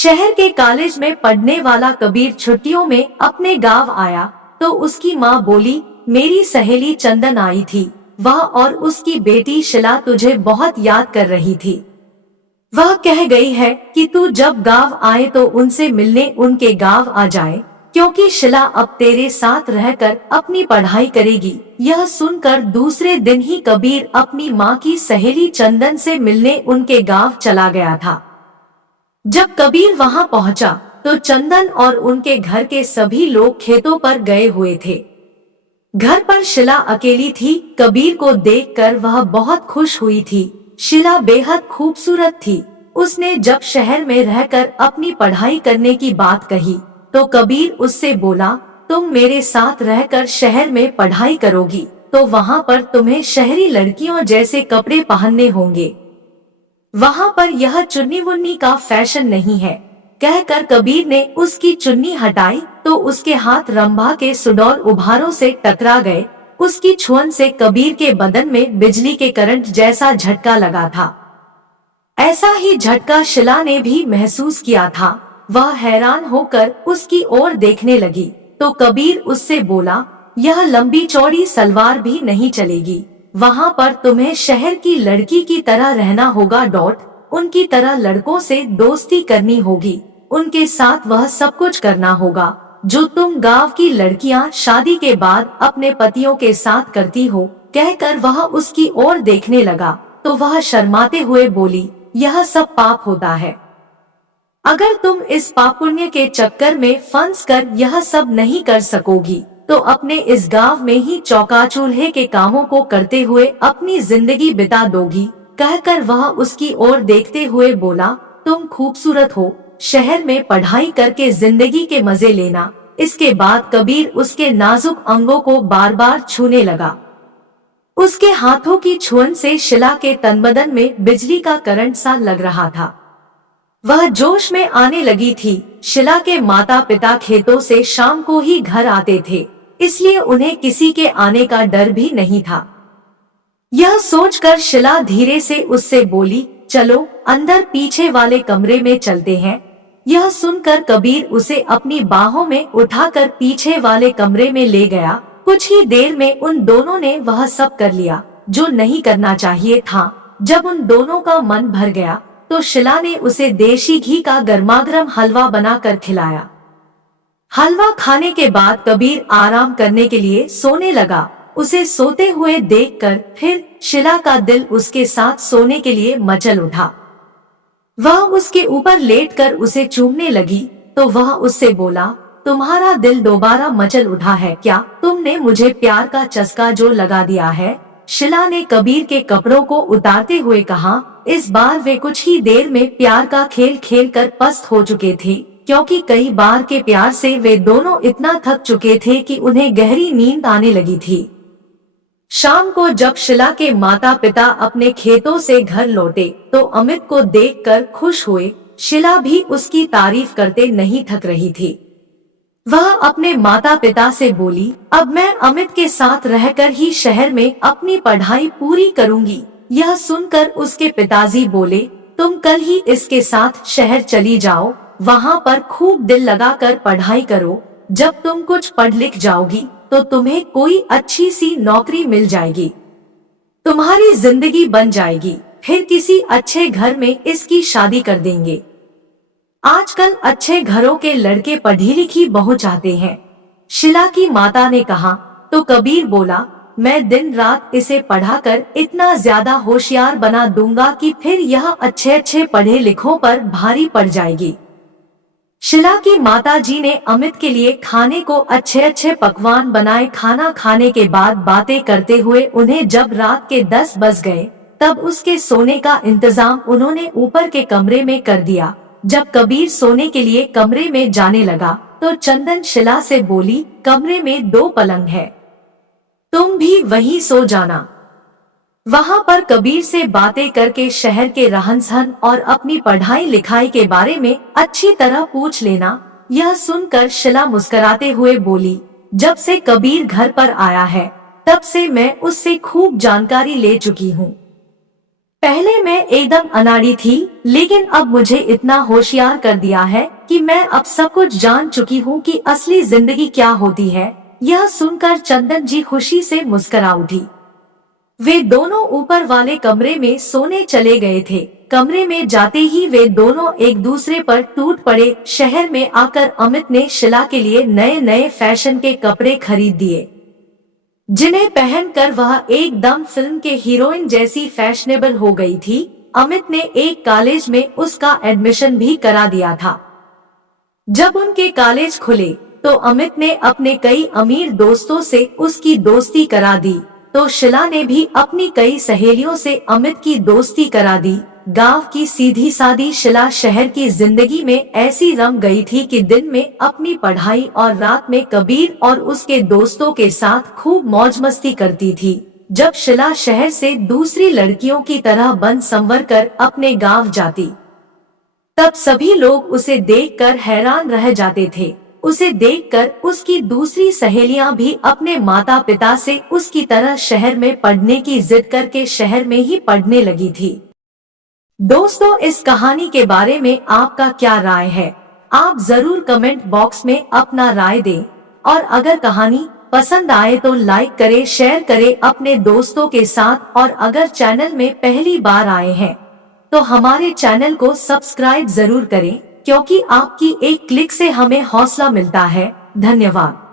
शहर के कॉलेज में पढ़ने वाला कबीर छुट्टियों में अपने गांव आया तो उसकी माँ बोली, मेरी सहेली चंदन आई थी। वह और उसकी बेटी शिला तुझे बहुत याद कर रही थी। वह कह गई है कि तू जब गांव आए तो उनसे मिलने उनके गांव आ जाए, क्योंकि शिला अब तेरे साथ रहकर अपनी पढ़ाई करेगी। यह सुनकर दूसरे दिन ही कबीर अपनी माँ की सहेली चंदन से मिलने उनके गांव चला गया था। जब कबीर वहां पहुंचा तो चंदन और उनके घर के सभी लोग खेतों पर गए हुए थे। घर पर शिला अकेली थी। कबीर को देखकर वह बहुत खुश हुई थी। शिला बेहद खूबसूरत थी। उसने जब शहर में रहकर अपनी पढ़ाई करने की बात कही तो कबीर उससे बोला, तुम मेरे साथ रहकर शहर में पढ़ाई करोगी तो वहाँ पर तुम्हें शहरी लड़कियों जैसे कपड़े पहनने होंगे। वहाँ पर यह चुन्नी मुन्नी का फैशन नहीं है। कहकर कबीर ने उसकी चुन्नी हटाई तो उसके हाथ रंभा के सुडौल उभारों से टकरा गए। उसकी छुअन से कबीर के बदन में बिजली के करंट जैसा झटका लगा था। ऐसा ही झटका शिला ने भी महसूस किया था। वह हैरान होकर उसकी ओर देखने लगी तो कबीर उससे बोला, यह लंबी चौड़ी सलवार भी नहीं चलेगी। वहाँ पर तुम्हें शहर की लड़की की तरह रहना होगा। उनकी तरह लड़कों से दोस्ती करनी होगी। उनके साथ वह सब कुछ करना होगा जो तुम गांव की लड़कियां शादी के बाद अपने पतियों के साथ करती हो। कहकर वह उसकी ओर देखने लगा तो वह शर्माते हुए बोली, यह सब पाप होता है। अगर तुम इस पाप पुण्य के चक्कर में फंस कर यह सब नहीं कर सकोगी तो अपने इस गांव में ही चौका चूल्हे के कामों को करते हुए अपनी जिंदगी बिता दोगी। कहकर वह उसकी ओर देखते हुए बोला, तुम खूबसूरत हो, शहर में पढ़ाई करके जिंदगी के मजे लेना। इसके बाद कबीर उसके नाजुक अंगों को बार बार छूने लगा। उसके हाथों की छुअन से शिला के तन बदन में बिजली का करंट सा लग रहा था। वह जोश में आने लगी थी। शिला के माता पिता खेतों से शाम को ही घर आते थे, इसलिए उन्हें किसी के आने का डर भी नहीं था। यह सोचकर शिला धीरे से उससे बोली, चलो अंदर पीछे वाले कमरे में चलते हैं। यह सुनकर कबीर उसे अपनी बाहों में उठाकर पीछे वाले कमरे में ले गया। कुछ ही देर में उन दोनों ने वह सब कर लिया जो नहीं करना चाहिए था। जब उन दोनों का मन भर गया तो शिला ने उसे देशी घी का गर्मागर्म हलवा बनाकर खिलाया। हलवा खाने के बाद कबीर आराम करने के लिए सोने लगा। उसे सोते हुए देखकर फिर शिला का दिल उसके साथ सोने के लिए मचल उठा। वह उसके ऊपर लेटकर उसे चूमने लगी तो वह उससे बोला, तुम्हारा दिल दोबारा मचल उठा है क्या? तुमने मुझे प्यार का चस्का जो लगा दिया है। शिला ने कबीर के कपड़ों को उतारते हुए कहा। इस बार वे कुछ ही देर में प्यार का खेल खेल कर पस्त हो चुके थे, क्योंकि कई बार के प्यार से वे दोनों इतना थक चुके थे कि उन्हें गहरी नींद आने लगी थी। शाम को जब शिला के माता पिता अपने खेतों से घर लौटे तो अमित को देखकर खुश हुए। शिला भी उसकी तारीफ करते नहीं थक रही थी। वह अपने माता पिता से बोली, अब मैं अमित के साथ रहकर ही शहर में अपनी पढ़ाई पूरी करूंगी। यह सुनकर उसके पिताजी बोले, तुम कल ही इसके साथ शहर चली जाओ, वहाँ पर खूब दिल लगाकर पढ़ाई करो। जब तुम कुछ पढ़ लिख जाओगी तो तुम्हें कोई अच्छी सी नौकरी मिल जाएगी, तुम्हारी जिंदगी बन जाएगी। फिर किसी अच्छे घर में इसकी शादी कर देंगे। आजकल अच्छे घरों के लड़के पढ़ी लिखी बहू चाहते हैं। शिला की माता ने कहा तो कबीर बोला, मैं दिन रात इसे पढ़ाकर इतना ज्यादा होशियार बना दूंगा कि फिर यह अच्छे अच्छे पढ़े लिखों पर भारी पड़ जाएगी। शिला की माताजी ने अमित के लिए खाने को अच्छे अच्छे पकवान बनाए। खाना खाने के बाद बातें करते हुए उन्हें जब रात के 10 बज गए तब उसके सोने का इंतजाम उन्होंने ऊपर के कमरे में कर दिया। जब कबीर सोने के लिए कमरे में जाने लगा तो चंदन शिला से बोली, कमरे में 2 पलंग है, तुम भी वहीं सो जाना। वहाँ पर कबीर से बातें करके शहर के रहन सहन और अपनी पढ़ाई लिखाई के बारे में अच्छी तरह पूछ लेना। यह सुनकर शिला मुस्कुराते हुए बोली, जब से कबीर घर पर आया है तब से मैं उससे खूब जानकारी ले चुकी हूँ। पहले मैं एकदम अनाड़ी थी, लेकिन अब मुझे इतना होशियार कर दिया है कि मैं अब सब कुछ जान चुकी हूँ कि असली जिंदगी क्या होती है। यह सुनकर चंदन जी खुशी से मुस्कुरा उठी। वे दोनों ऊपर वाले कमरे में सोने चले गए थे। कमरे में जाते ही वे दोनों एक दूसरे पर टूट पड़े। शहर में आकर अमित ने शिला के लिए नए नए फैशन के कपड़े खरीद दिए, जिन्हें पहनकर वह एकदम फिल्म के हीरोइन जैसी फैशनेबल हो गई थी। अमित ने एक कॉलेज में उसका एडमिशन भी करा दिया था। जब उनके कॉलेज खुले तो अमित ने अपने कई अमीर दोस्तों से उसकी दोस्ती करा दी, तो शिला ने भी अपनी कई सहेलियों से अमित की दोस्ती करा दी। गांव की सीधी सादी शिला शहर की जिंदगी में ऐसी रम गई थी कि दिन में अपनी पढ़ाई और रात में कबीर और उसके दोस्तों के साथ खूब मौज मस्ती करती थी। जब शिला शहर से दूसरी लड़कियों की तरह बन संवर कर अपने गांव जाती, तब सभी लोग उसे देखकर हैरान रह जाते थे। उसे देखकर उसकी दूसरी सहेलियां भी अपने माता पिता से उसकी तरह शहर में पढ़ने की जिद करके शहर में ही पढ़ने लगी थी। दोस्तों, इस कहानी के बारे में आपका क्या राय है? आप जरूर कमेंट बॉक्स में अपना राय दें। और अगर कहानी पसंद आए तो लाइक करें, शेयर करें अपने दोस्तों के साथ। और अगर चैनल में पहली बार आए हैं तो हमारे चैनल को सब्सक्राइब जरूर करें, क्योंकि आपकी एक क्लिक से हमें हौसला मिलता है। धन्यवाद।